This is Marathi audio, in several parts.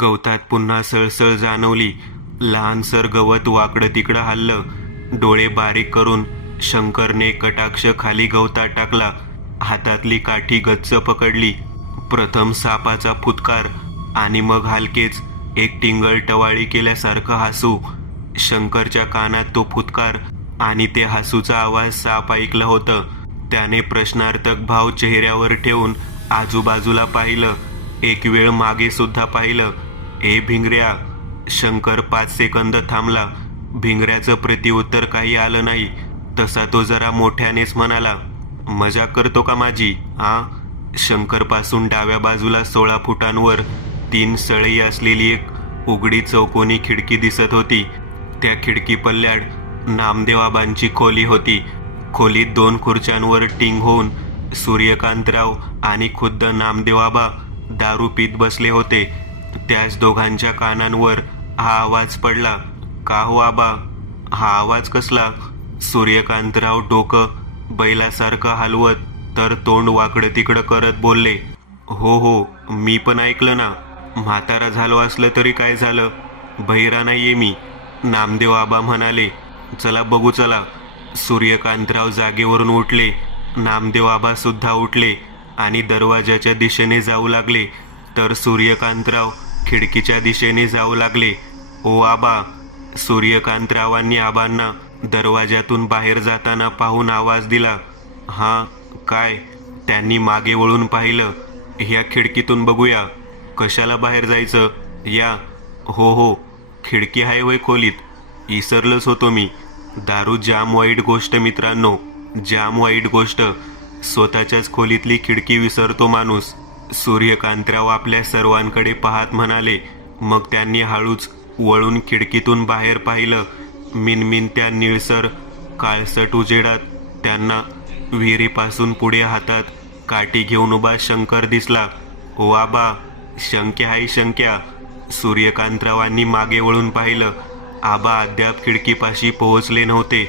गवतात पुन्हा सळसळ जाणवली. लहानसर गवत वाकडं तिकडं हललं. डोळे बारीक करून शंकरने कटाक्ष खाली गवतात टाकला. हातातली काठी गच्च पकडली. प्रथम सापाचा फुतकार आणि मग हलकेच एक टिंगल टवाळी केल्यासारखं हसू. शंकरच्या कानात तो फुतकार आणि ते हसूचा आवाज साप ऐकलं होतं. त्याने प्रश्नार्थक भाव चेहऱ्यावर ठेवून आजूबाजूला पाहिलं. एक वेळ मागे सुद्धा पाहिलं. ए भिंगऱ्या. शंकर 5 सेकंद थांबला. भिंगऱ्याचं प्रत्युत्तर काही आलं नाही. तसा तो जरा मोठ्यानेच म्हणाला, मजाक करतो का माझी आ? शंकरपासून डाव्या बाजूला 16 फुटांवर 3 सळई असलेली एक उघडी चौकोनी खिडकी दिसत होती. त्या खिडकी पल्ल्याड नामदेवाबांची खोली होती. खोलीत 2 खुर्च्यांवर टिंग होऊन सूर्यकांतराव आणि खुद्द नामदेवाबा दारू पीत बसले होते. त्याच दोघांच्या कानांवर हा आवाज पडला. का हो आबा? हा आवाज कसला? सूर्यकांतराव डोकं बैलासारखं हलवत तर तोंड वाकडं तिकडं करत बोलले, हो मी पण ऐकलं ना. म्हातारा झालो असलं तरी काय झालं? बहिरा नाहीये मी. नामदेव आबा म्हणाले. चला बघू चला. सूर्यकांतराव जागेवरून उठले. नामदेव आबा सुद्धा उठले आणि दरवाजाच्या दिशेने जाऊ लागले. तर सूर्यकांतराव खिडकीच्या दिशेने जाऊ लागले. ओ आबा. सूर्यकांतरावांनी आबांना दरवाजातून बाहेर जाताना पाहून आवाज दिला. हां काय? त्यांनी मागे वळून पाहिलं. ह्या खिडकीतून बघूया. कशाला बाहेर जायचं? या. हो खिडकी आहे वय खोलीत. इसरलंच होतो मी. दारू जाम वाईट गोष्ट मित्रांनो, जाम वाईट गोष्ट. स्वतःच्याच खोलीतली खिडकी विसरतो माणूस. सूर्यकांतराव आपल्या सर्वांकडे पाहत म्हणाले. मग त्यांनी हळूच वळून खिडकीतून बाहेर पाहिलं. मिनमिन त्या निळसर काळसट उजेडात त्यांना विहिरीपासून पुढे हातात काठी घेऊन उभा शंकर दिसला. ओ आबा. शंक्या आहे शंक्या. सूर्यकांतरावांनी मागे वळून पाहिलं. आबा अद्याप खिडकीपाशी पोहोचले नव्हते.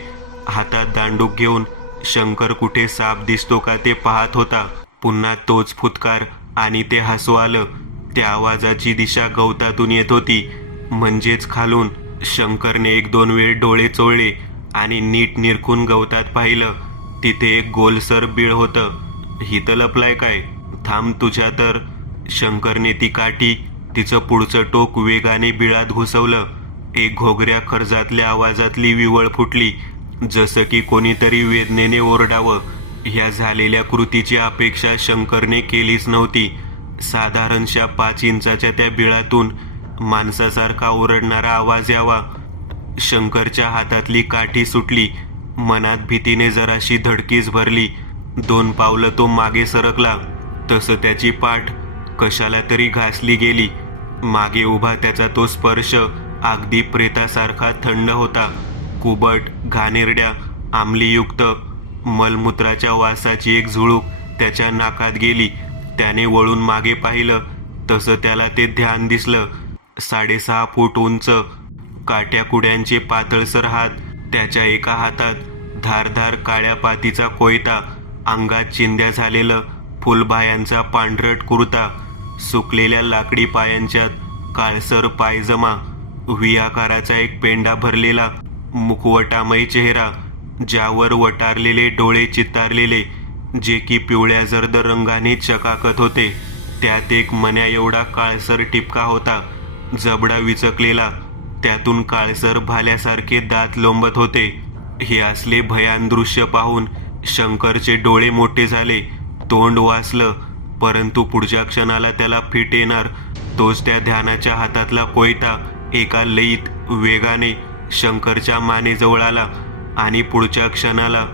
हातात दांडूक घेऊन शंकर कुठे साप दिसतो का ते पाहत होता. पुन्हा तोच फुतकार आणि ते हसू आलं. त्या आवाजाची दिशा गवतातून येत होती, म्हणजेच खालून. शंकरने 1-2 वेळ डोळे चोळले आणि नीट निरखून गवतात पाहिलं. तिथे एक गोलसर बीळ होतं. हिथं लपलाय काय? थांब तुझ्या तर. शंकरने ती काठी तिचं पुढचं टोक वेगाने बिळात घुसवलं. एक घोगऱ्या खर्जातल्या आवाजातली विवळ फुटली, जसं की कोणीतरी वेदनेने ओरडावं. ह्या झालेल्या कृतीची अपेक्षा शंकरने केलीच नव्हती. साधारणशा 5 इंचाच्या त्या बिळातून माणसासारखा ओरडणारा आवाज यावा. शंकरच्या हातातली काठी सुटली. मनात भीतीने जराशी धडकीच भरली. 2 पावलं तो मागे सरकला. तसं त्याची पाठ कशाला तरी घासली गेली. मागे उभा त्याचा तो स्पर्श अगदी प्रेतासारखा थंड होता. कुबट, घाणेरड्या, आम्लीयुक्त मलमूत्राच्या वासाची एक झुळूक त्याच्या नाकात गेली. त्याने वळून मागे पाहिलं तसं त्याला ते ध्यान दिसलं. 6.5 फूट उंच, काट्या कुड्यांचे पातळसर हात. त्याच्या एका हातात धारधार काळ्या पातीचा कोयता. अंगात चिंध्या झालेलं फुलबाह्यांचा पांढरट कुर्ता. सुकलेल्या लाकडी पायांच्यात काळसर पायजमा. व्ही आकाराचा एक पेंडा भरलेला मुखवटामय चेहरा, ज्यावर वटारलेले डोळे चित्तारलेले, जे की पिवळ्या जर्द रंगाने चकाकत होते. त्यात एक मण्या एवढा काळसर टिपका होता, जबडा विचकलेला. त्यातून काळसर भाल्यासारखे दात लोंबत होते. हे असले भयान दृश्य पाहून शंकरचे डोळे मोठे झाले. तोंड वासलं. परंतु पुढच्या क्षणाला त्याला फिट येणार तोच त्या ध्यानाच्या हातातला कोयता एका लयीत वेगाने शंकरच्या मानेजवळ आला आणि पुढच्या क्षणाला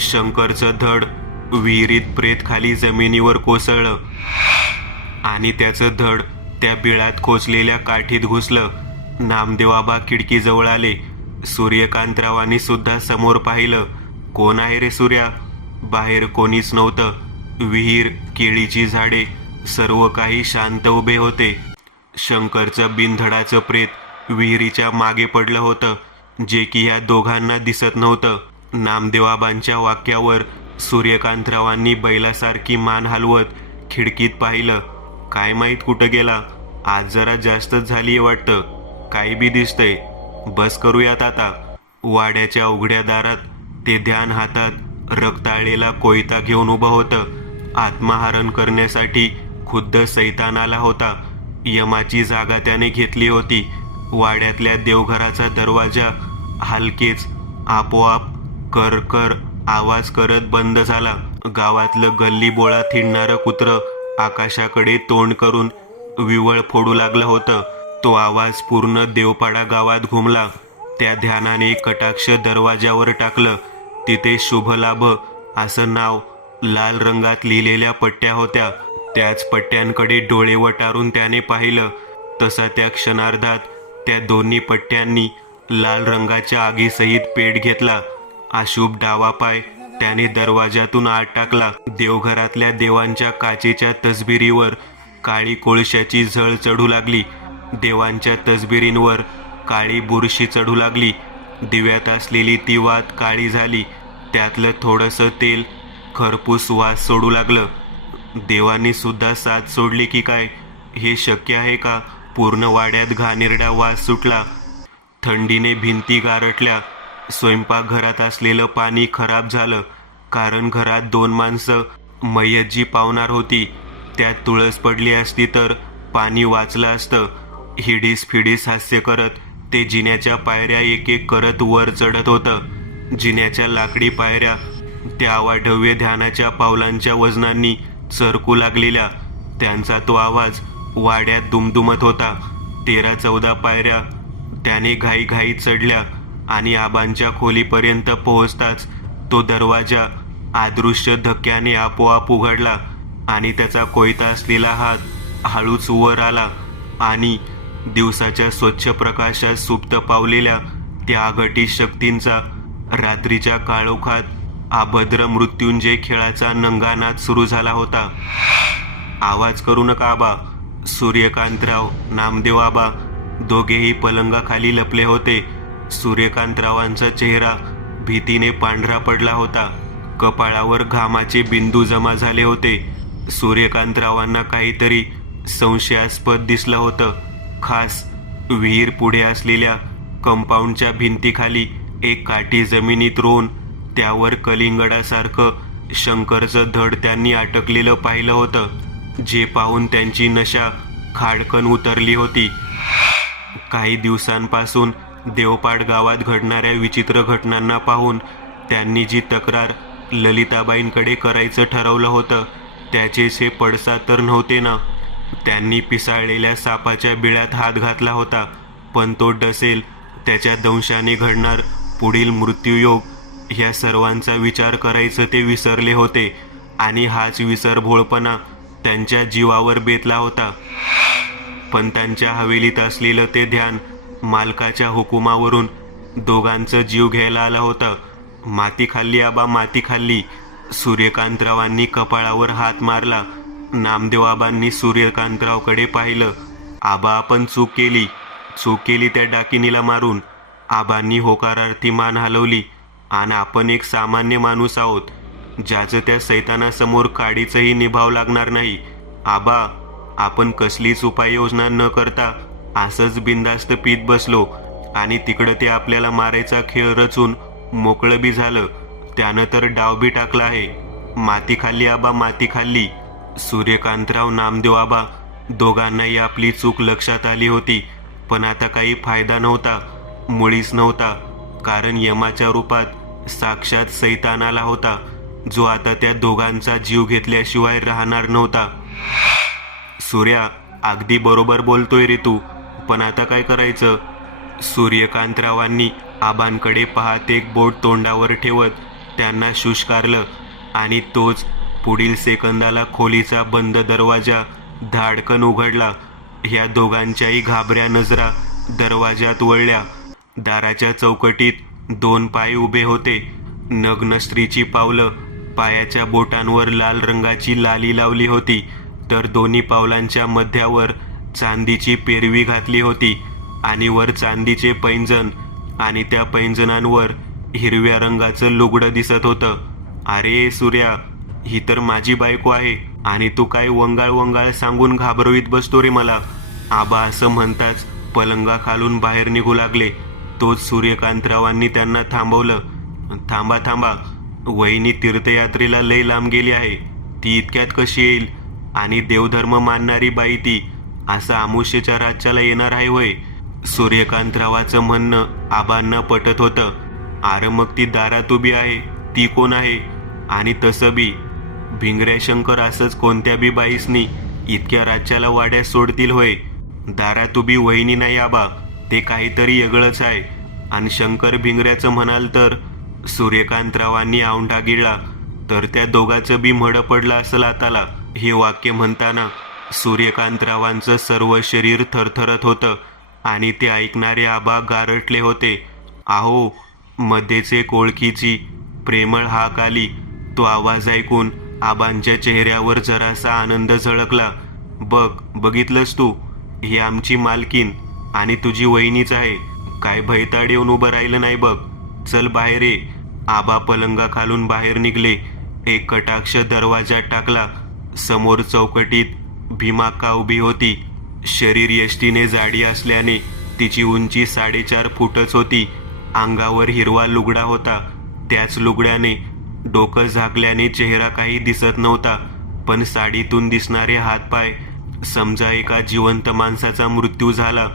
शंकरचं धड विहिरीत प्रेत खाली जमिनीवर कोसळलं आणि त्याचं धड त्या बिळात खोचलेल्या काठीत घुसलं. नामदेवाबा खिडकीजवळ आले. सूर्यकांतरावांनी सुद्धा समोर पाहिलं. कोण आहे रे सूर्या? बाहेर कोणीच नव्हतं. विहीर, केळीची झाडे, सर्व काही शांत उभे होते. शंकरचं बिनधडाचं प्रेत विहिरीच्या मागे पडलं होतं, जे की या दोघांना दिसत नव्हतं. नामदेवाबांच्या वाक्यावर सूर्यकांतरावांनी बैलासारखी मान हलवत खिडकीत पाहिलं. काय माहीत कुठं गेला. आज जरा जास्तच झालीये वाटतं. काही बी दिसतंय. बस करूयात आता. वाड्याच्या उघड्या दारात ते ध्यान हातात रक्ताळलेला कोयता घेऊन उभं होतं. आत्महरण करण्यासाठी खुद्द सैतान आला होता. यमाची जागा त्याने घेतली होती. वाड्यातल्या देवघराचा दरवाजा हलकेच आपोआप कर कर आवाज करत बंद झाला. गावातलं गल्ली बोळा थिंडणारं कुत्रं आकाशाकडे तोंड करून विवळ फोडू लागलं होतं. तो आवाज पूर्ण देवपाडा गावात घुमला. त्या ध्यानाने कटाक्ष दरवाजावर टाकलं. तिथे शुभ लाभ असं नाव लाल रंगात लिहिलेल्या पट्ट्या होत्या. त्याच पट्ट्यांकडे डोळे वटारून त्याने पाहिलं. तसा त्या क्षणार्धात त्या दोन्ही पट्ट्यांनी लाल रंगाच्या आगीसहित पेट घेतला. अशुभ डावा पाय त्याने दरवाजातून आत टाकला. देवघरातल्या देवांच्या काचेच्या तसबिरीवर काळी कोळशाची झळ चढू लागली. देवांच्या तसबिरींवर काळी बुरशी चढू लागली. दिव्यात असलेली ती वात काळी झाली. त्यातलं थोडंसं तेल खरपूस वास सोडू लागलं. देवांनी सुद्धा साथ सोडली की काय? हे शक्य आहे का? पूर्ण वाड्यात घाणेरडा वास सुटला. थंडीने भिंती गारठल्या. स्वयंपाकघरात असलेलं पाणी खराब झालं. कारण घरात 2 माणसं मय्यत पावणार होती. त्यात तुळस पडली असती तर पाणी वाचलं असतं. हिडीस फिडीस हास्य करत ते जिन्याच्या पायऱ्या एक एक करत वर चढत होतं. जिन्याच्या लाकडी पायऱ्या त्या अवाढव्य ध्यानाच्या पावलांच्या वजनांनी सरकू लागलेल्या. त्यांचा तो आवाज वाड्यात दुमदुमत होता. 13-14 पायऱ्या त्याने घाईघाईत चढल्या आणि आबांच्या खोलीपर्यंत पोहोचताच तो दरवाजा अदृश्य धक्क्याने आपोआप उघडला आणि त्याचा कोयता असलेला हात हळूच वर आला आणि दिवसाच्या स्वच्छ प्रकाशात सुप्त पावलेल्या त्या अघटित शक्तींचा रात्रीच्या काळोखात अभद्र मृत्युंजय खेळाचा नंगानाद सुरू झाला होता. आवाज करू नका आबा. सूर्यकांतराव, नामदेव आबा दोघेही पलंगाखाली लपले होते. सूर्यकांतरावांचा चेहरा भीतीने पांढरा पडला होता. कपाळावर घामाचे बिंदू जमा झाले होते. सूर्यकांतरावांना काहीतरी संशयास्पद दिसलं होतं. खास विहीर पुढे असलेल्या कंपाऊंडच्या भिंतीखाली एक काठी जमिनीत रोवून त्यावर कलिंगडासारखं शंकरचं धड त्यांनी अटकलेलं पाहिलं होतं. जे पाहून त्यांची नशा खाडकन उतरली होती. काही दिवसांपासून देवपाड गावात घडणाऱ्या विचित्र घटनांना पाहून त्यांनी जी तक्रार ललिताबाईंकडे करायचं ठरवलं होतं त्याचेच हे पडसाद तर नव्हते ना. त्यांनी पिसाळलेल्या सापाच्या बिळात हात घातला होता, पण तो डसेल त्याच्या दंशाने घडणार पुढील मृत्यूयोग ह्या सर्वांचा विचार करायचं ते विसरले होते. आणि हाच विसरभोळपणा त्यांच्या जीवावर बेतला होता. पण त्यांच्या हवेलीत असलेलं ते ध्यान मालकाच्या हुकुमावरून दोघांचं जीव घ्यायला आलं होतं. माती खाल्ली आबा, माती खाल्ली. सूर्यकांतरावांनी कपाळावर हात मारला. नामदेवआबांनी सूर्यकांतरावकडे पाहिलं. आबा, आपण चूक केली त्या डाकिनीला मारून. आबांनी होकारार्थी मान हलवली. आणि आपण एक सामान्य माणूस आहोत, ज्याचं त्या सैतानासमोर काडीचंही निभाव लागणार नाही. आबा, आपण कसलीच उपाययोजना न करता असंच बिनधास्त पीत बसलो आणि तिकडं ते आपल्याला मारायचा खेळ रचून मोकळं बी झालं. त्यानं तर डाव बी टाकला आहे. माती खाल्ली आबा, माती खाल्ली. सूर्यकांतराव, नामदेव आबा दोघांनाही आपली चूक लक्षात आली होती. पण आता काही फायदा नव्हता, मुळीच नव्हता. कारण यमाच्या रूपात साक्षात सैतान आला होता, जो आता त्या दोघांचा जीव घेतल्याशिवाय राहणार नव्हता. सूर्या, अगदी बरोबर बोलतोय रे तू, पण आता काय करायचं? सूर्यकांतरावांनी आबांकडे पाहत एक बोट तोंडावर ठेवत त्यांना शुष्कारलं आणि तोच पुढील सेकंदाला खोलीचा बंद दरवाजा धाडकन उघडला. ह्या दोघांच्याही घाबऱ्या नजरा दरवाजात वळल्या. दाराच्या चौकटीत 2 पाय उभे होते. नग्न स्त्रीची पावलं पायाच्या बोटांवर लाल रंगाची लाली लावली होती, तर दोन्ही पावलांच्या मध्यावर चांदीची पेरवी घातली होती आणि वर चांदीचे पैंजण आणि त्या पैंजणांवर हिरव्या रंगाचं लुगडं दिसत होतं. अरे सूर्या, ही तर माझी बायको आहे आणि तू काय वंगाळ सांगून घाबरवीत बसतो रे मला. आबा असं म्हणताच पलंगाखालून बाहेर निघू लागले. तोच सूर्यकांतरावांनी त्यांना थांबवलं. थांबा थांबा, वहिनी तीर्थयात्रेला लय लांब गेली आहे. ती इतक्यात कशी येईल? आणि देवधर्म मानणारी बाई ती, असं आमुष्याच्या राज्याला येणार आहे वय? सूर्यकांतरावाचं म्हणणं आबांना पटत होतं. अरे मग ती दारात उभी आहे, ती कोण आहे? आणि तसं बी भिंगऱ्या शंकर असंच कोणत्या बी बाईसनी इतक्या राज्याला वाड्यात सोडतील होय? दारात उभी वहिनी नाही आबा, ते काहीतरी वेगळंच आहे. आणि शंकर भिंगऱ्याचं म्हणाल तर? सूर्यकांतरावांनी औंढा गिळला. तर त्या दोघांचं बी मड पडलं असेल आताला. हे वाक्य म्हणताना सूर्यकांतरावांचं सर्व शरीर थरथरत होतं आणि ते ऐकणारे आबा गारटले होते. आहो, मध्येच एक ओळखीची प्रेमळ हाक आली. तो आवाज ऐकून आबांच्या चेहऱ्यावर जरासा आनंद झळकला. बघितलंस तू? ही आमची मालकीन आणि तुझी वहिनीच आहे. काय भैताड येऊन उभं राहिलं नाही बघ. चल बाहेर ये. आबा पलंगाखालून बाहेर निघले. एक कटाक्ष दरवाजात टाकला. समोर चौकटीत भीमाका उभी होती. शरीर यष्टीने जाडी असल्याने तिची उंची 4.5 फूटच होती. अंगावर हिरवा लुगडा होता. त्याच लुगड्याने डोकं झाकल्याने चेहरा काही दिसत नव्हता. पण साडीतून दिसणारे हातपाय, समजा एका जिवंत माणसाचा मृत्यू झाला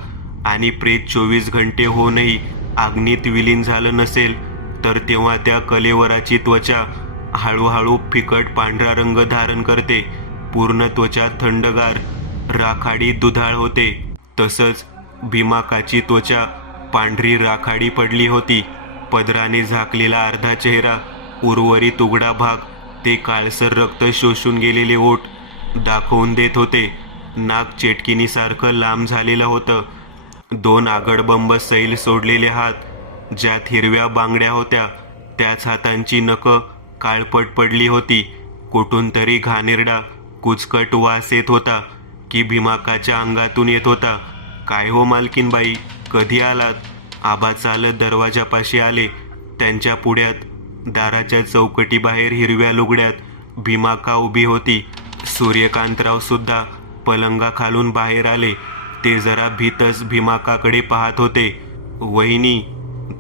आणि प्रेत 24 घंटे होऊनही अग्नीत विलीन झालं नसेल तर तेव्हा त्या कलेवराची त्वचा हळूहळू फिकट पांढरा रंग धारण करते. पूर्ण त्वचा थंडगार राखाडी दुधाळ होते. तसंच भीमाकाची त्वचा पांढरी राखाडी पडली होती. पदराने झाकलेला अर्धा चेहरा, उर्वरित उघडा भाग, ते काळसर रक्त शोषून गेलेले ओठ दाखवून देत होते. नाक चेटकिनीसारखं लांब झालेलं होतं. 2 आगडबंब सैल सोडलेले हात, ज्यात हिरव्या बांगड्या होत्या, त्याच हातांची नखं काळपट पडली होती. कुठून तरी घाणेरडा कुचकट वास येत होता की भीमाकाच्या अंगातून येत होता. काय हो मालकीनबाई, कधी आलात? आबा चालत दरवाजापाशी आले. त्यांच्या पुढ्यात दाराच्या चौकटीबाहेर हिरव्या लुगड्यात भीमाका उभी होती. सूर्यकांतराव सुद्धा पलंगाखालून बाहेर आले. ते जरा भीतच भीमाकाकडे पाहत होते. वहिनी,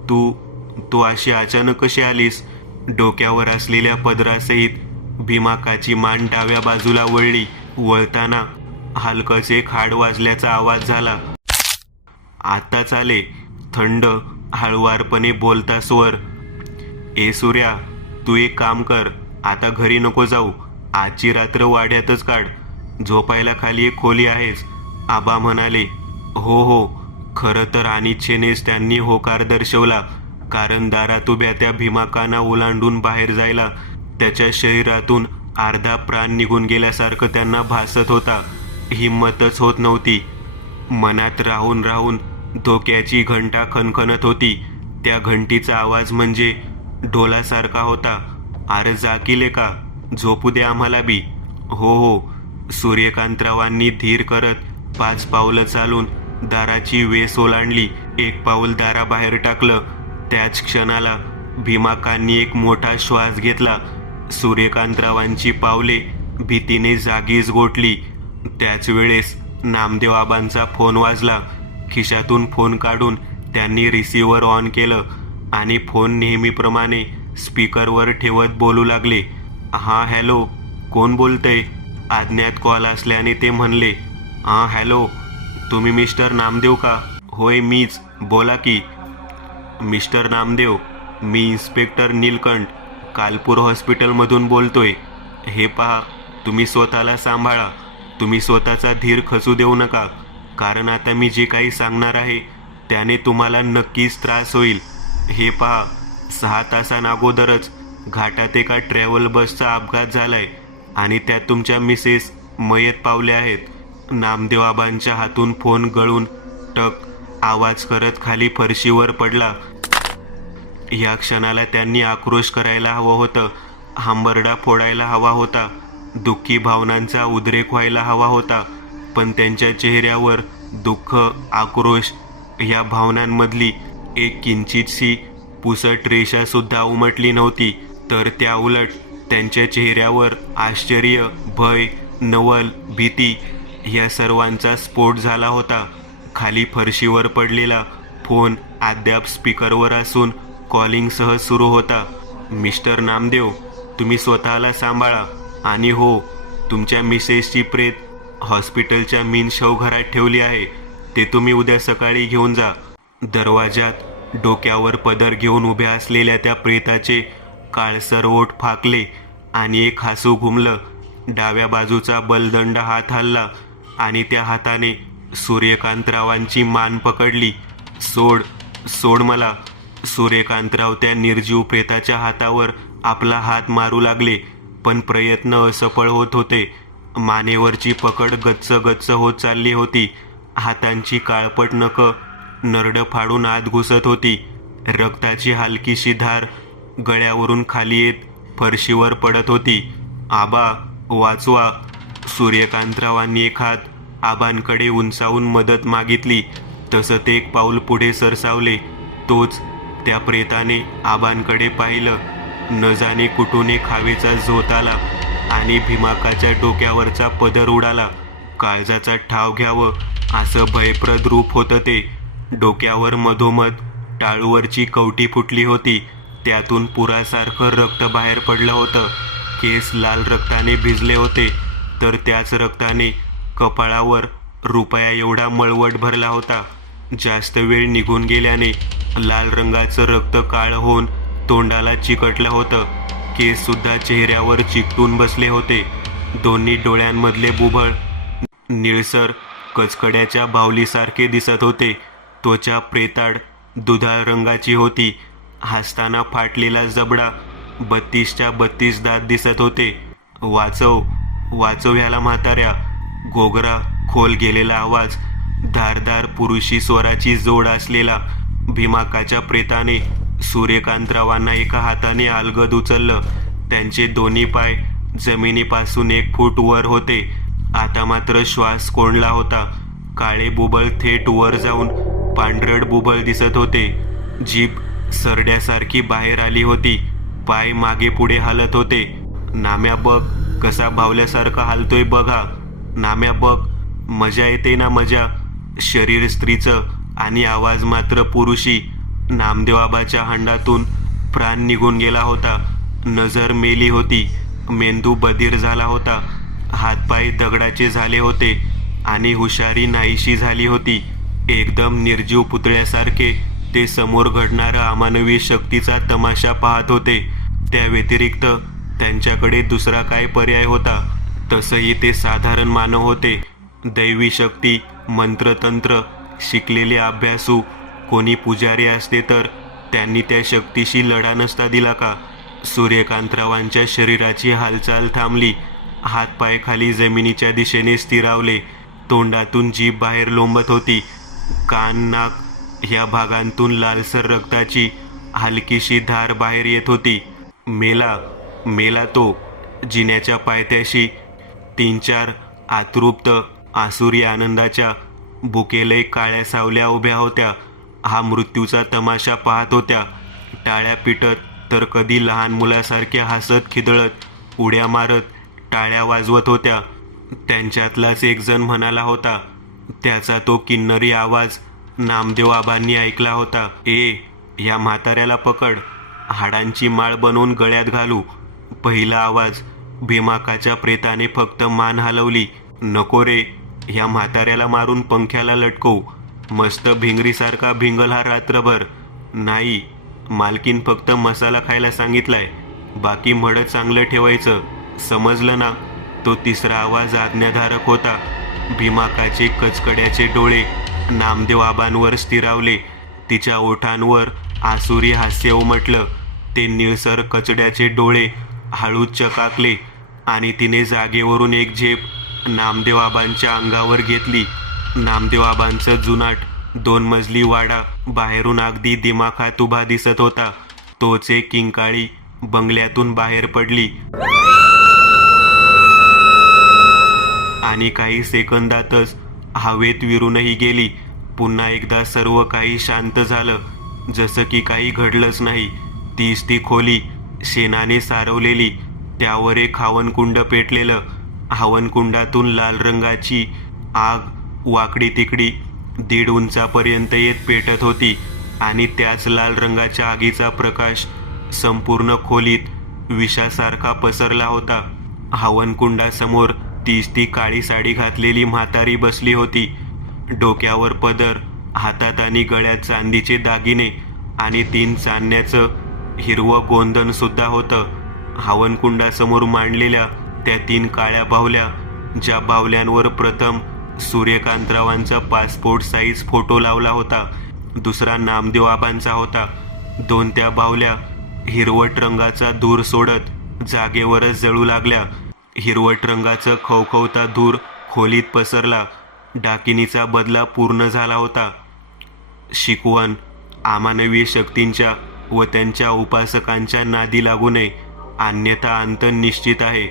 तू अशी अचानक कशी आलीस? डोक्यावर असलेल्या पदरासहित भीमाकाची मान डाव्या बाजूला वळली. वळताना हलकस एक हाड वाजल्याचा आवाज झाला. आत्ताच आले. थंड हळुवारपणे बोलता स्वर. ए सूर्या, तू एक काम कर, आता घरी नको जाऊ. आजची रात्र वाड्यातच काढ. झोपायला खाली एक खोली आहेच. आबा म्हणाले. हो, खरं तर अनिच्छेनेच त्यांनी होकार दर्शवला. कारण दारात उभ्या त्या भीमाकांना ओलांडून बाहेर जायला त्याच्या शरीरातून अर्धा प्राण निघून गेल्यासारखं त्यांना भासत होता. हिंमतच होत नव्हती. मनात राहून राहून धोक्याची घंटा खणखणत होती. त्या घंटीचा आवाज म्हणजे ढोलासारखा होता. अरे जाकीले का? झोपू दे आम्हाला बी. हो. सूर्यकांतरावांनी धीर करत 5 पावलं चालून दाराची वेस ओलांडली. 1 पाऊल दाराबाहेर टाकलं. त्याच क्षणाला भीमाकांनी एक मोठा श्वास घेतला. सूर्यकांतरावांची पावले भीतीने जागीच गोठली. त्याच वेळेस नामदेव आबांचा फोन वाजला. खिशातून फोन काढून त्यांनी रिसिव्हर ऑन केलं आणि फोन नेहमीप्रमाणे स्पीकरवर ठेवत बोलू लागले. हां हॅलो, कोण बोलतंय? अज्ञात कॉल असल्याने ते म्हणले. हां हॅलो, तुम्ही मिस्टर नामदेव का? होय मीच, बोला की. मिस्टर नामदेव, मी इन्स्पेक्टर नीलकंठ कालपूर हॉस्पिटलमधून बोलतोय. हे पहा, तुम्ही स्वतःला सांभाळा. तुम्ही स्वतःचा धीर खचू देऊ नका. कारण आता मी जे काही सांगणार आहे त्याने तुम्हाला नक्कीच त्रास होईल. हे पहा, 6 तासांअगोदरच घाटात एका ट्रॅव्हल बसचा अपघात झालाय आणि त्यात तुमच्या मिसेस मयत पावल्या आहेत. नामदेवाबांच्या हातून फोन गळून टक आवाज करत खाली फरशीवर पडला. या क्षणाला त्यांनी आक्रोश करायला हवं होतं. हांबरडा फोडायला हवा होता. दुःखी भावनांचा उद्रेक व्हायला हवा होता. पण त्यांच्या चेहऱ्यावर दुःख, आक्रोश या भावनांमधली एक किंचितशी पुसट रेषा सुद्धा उमटली नव्हती. तर त्या उलट त्यांच्या चेहऱ्यावर आश्चर्य, भय, नवल, भीती या सर्वांचा स्फोट झाला होता. खाली फरशीवर पडलेला फोन अद्याप स्पीकरवर असून कॉलिंगसह सुरू होता. मिस्टर नामदेव, तुम्ही स्वतःला सांभाळा. आणि हो, तुमच्या मिसेसची प्रेत हॉस्पिटलच्या मीन शवघरात ठेवली आहे. ते तुम्ही उद्या सकाळी घेऊन जा. दरवाजात डोक्यावर पदर घेऊन उभ्या असलेल्या त्या प्रेताचे काळसर ओठ फाकले आणि एक हसू घुमलं. डाव्या बाजूचा बलदंड हात हलला आणि त्या हाताने सूर्यकांतरावांची मान पकडली. सोड, सोड मला. सूर्यकांतराव त्या निर्जीव प्रेताच्या हातावर आपला हात मारू लागले, पण प्रयत्न असफळ होत होते. मानेवरची पकड गच्च गच्च होत चालली होती. हातांची काळपट नखं नरडं फाडून आत घुसत होती. रक्ताची हलकीशी धार गळ्यावरून खाली येत फरशीवर पडत होती. आबा, वाचवा. सूर्यकांतरावांनी एक हात आबांकडे उंचावून मदत मागितली. तसं ते एक पाऊल पुढे सरसावले. तोच त्या प्रेताने आबांकडे पाहिलं. न जाणे कुठून एक हवेचा झोत आला आणि भीमाकाच्या डोक्यावरचा पदर उडाला. काळजाचा ठाव घ्यावं असं भयप्रद रूप होतं ते. डोक्यावर मधोमध टाळूवरची कवटी फुटली होती. त्यातून पुरासारखं रक्त बाहेर पडलं होतं. केस लाल रक्ताने भिजले होते, तर त्याच रक्ताने कपाळावर रुपया एवढा मळवट भरला होता. जास्त वेळ निघून गेल्याने लाल रंगाचं रक्त काळ होऊन तोंडाला चिकटलं होतं. केस सुद्धा चेहऱ्यावर चिकटून बसले होते. दोन्ही डोळ्यांमधले बुबळ निळसर कचकड्याच्या बाहुलीसारखे दिसत होते. त्वचा प्रेताळ दुधाळ रंगाची होती. हसताना फाटलेला जबडा 32च्या 32 दात दिसत होते. वाचव, वाचव ह्याला म्हाताऱ्या. गोगरा खोल गेलेला आवाज, धारदार पुरुषी स्वराची जोड असलेला. भीमाकाच्या प्रेताने सूर्यकांतरावांना एका हाताने अलगद उचललं. त्यांचे दोन्ही पाय जमिनीपासून 1 फूट वर होते. आता मात्र श्वास कोंडला होता. काळे बुबळ थेट वर जाऊन पांढरट बुबळ दिसत होते. जीभ सरड्यासारखी बाहेर आली होती. पाय मागे पुढे हलत होते. नाम्या बघ, कसा भावल्यासारखा हालतोय बघा. नाम्या बघ, मजा येते ना मजा. शरीर स्त्रीचं आणि आवाज मात्र पुरुषी. नामदेवाबाच्या हंडातून प्राण निघून गेला होता. नजर मेली होती. मेंदू बधीर झाला होता. हातपाय दगडाचे झाले होते आणि हुशारी नाहीशी झाली होती. एकदम निर्जीव पुतळ्यासारखे ते समोर घडणारा अमानवी शक्तीचा तमाशा पाहत होते. त्या व्यतिरिक्त त्यांच्याकडे दुसरा काय पर्याय होता? तसंही ते साधारण मानव होते. दैवी शक्ती, मंत्रतंत्र शिकलेले अभ्यासू कोणी पुजारी असते तर त्यांनी त्या शक्तीशी लढा नसता दिला का? सूर्यकांतरावांच्या शरीराची हालचाल थांबली. हातपाय खाली जमिनीच्या दिशेने स्थिरावले. तोंडातून जीभ बाहेर लोंबत होती. कान, नाक ह्या भागांतून लालसर रक्ताची हलकीशी धार बाहेर येत होती. मेला, मेला तो. जिन्याच्या पायथ्याशी 3-4 आतृप्त आसुरी आनंदाच्या बुकेलय काळ्या सावल्या उभ्या होत्या. हा मृत्यूचा तमाशा पाहत होत्या. टाळ्या पिटत तर कधी लहान मुलासारख्या हसत खिदळत उड्या मारत टाळ्या वाजवत होत्या. त्यांच्यातलाच एक जण म्हणाला होता. त्याचा तो किन्नरी आवाज नामदेव आबांनी ऐकला होता. ए, या म्हाताऱ्याला पकड, हाडांची माळ बनवून गळ्यात घालू. पहिला आवाज. भीमाकाच्या प्रेताने फक्त मान हलवली. नको रे, ह्या म्हाताऱ्याला मारून पंख्याला लटकवू. मस्त भिंगरीसारखा भिंगल हा रात्रभर. नाही, मालकीन फक्त मसाला खायला सांगितलाय, बाकी मड चांगलं ठेवायचं, समजलं ना? तो तिसरा आवाज आज्ञाधारक होता. भीमाकाचे कचकड्याचे डोळे नामदेव आबांवर स्थिरावले. तिच्या ओठांवर आसुरी हास्य उमटलं. ते निळसर कचड्याचे डोळे हळूच चकाकले आणि तिने जागेवरून एक झेप नामदेवाबांच्या अंगावर घेतली. नामदेवाबांचं जुनाट 2 मजली वाडा बाहेरून अगदी दिमाखात उभा दिसत होता. तोच एक किंकाळी बंगल्यातून बाहेर पडली आणि काही सेकंदातच हवेत विरूनही गेली. पुन्हा एकदा सर्व काही शांत झालं, जसं की काही घडलंच नाही. तीच ती खोली, शेणाने सारवलेली. त्यावर एक हवनकुंड पेटलेलं. हवनकुंडातून लाल रंगाची आग वाकडी तिकडी 1.5 उंचापर्यंत येत पेटत होती आणि त्याच लाल रंगाच्या आगीचा प्रकाश संपूर्ण खोलीत विषासारखा पसरला होता. हवनकुंडासमोर तीच ती काळी साडी घातलेली म्हातारी बसली होती. डोक्यावर पदर, हातात आणि गळ्यात चांदीचे दागिने आणि 3 चांदण्याचं हिरवं गोंधन सुद्धा होतं. हवनकुंडासमोर मांडलेल्या त्या 3 काळ्या बाहुल्या, ज्या बाहुल्यांवर प्रथम सूर्यकांतरावांचा पासपोर्ट साईज फोटो लावला होता, दुसरा नामदेव आबांचा होता. 2 त्या बाहुल्या हिरवट रंगाचा धूर सोडत जागेवरच जळू लागल्या. हिरवट रंगाचा खवखवता धूर खोलीत पसरला. डाकिनीचा बदला पूर्ण झाला होता. शिकवण: अमानवीय शक्तींच्या व त्यांच्या उपासकांच्या नादी लागू नये, अन्यथा अंत निश्चित आहे.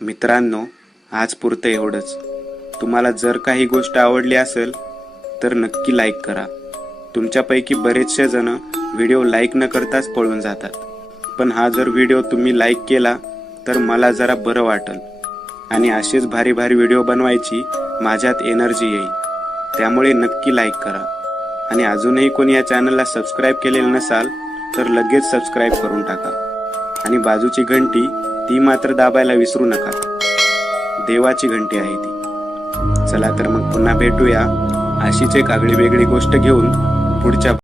मित्रांनो, आज पुरतं एवढंच. तुम्हाला जर काही गोष्ट आवडली असेल तर नक्की लाईक करा. तुमच्यापैकी बरेचसे जण व्हिडिओ लाईक न करताच पळून जातात, पण हा जर व्हिडिओ तुम्ही लाईक केला तर मला जरा बरं वाटेल आणि असेच भारी भारी व्हिडिओ बनवायची माझ्यात एनर्जी येईल. त्यामुळे नक्की लाईक करा आणि अजूनही कोणी या चॅनलला सबस्क्राईब केलेलं नसाल तर लगेच सबस्क्राईब करून टाका आणि बाजूची घंटी ती मात्र दाबायला विसरू नका. देवाची घंटी आहे ती. चला तर मग पुन्हा भेटूया अशीच एक आगळी वेगळी गोष्ट घेऊन पुढच्या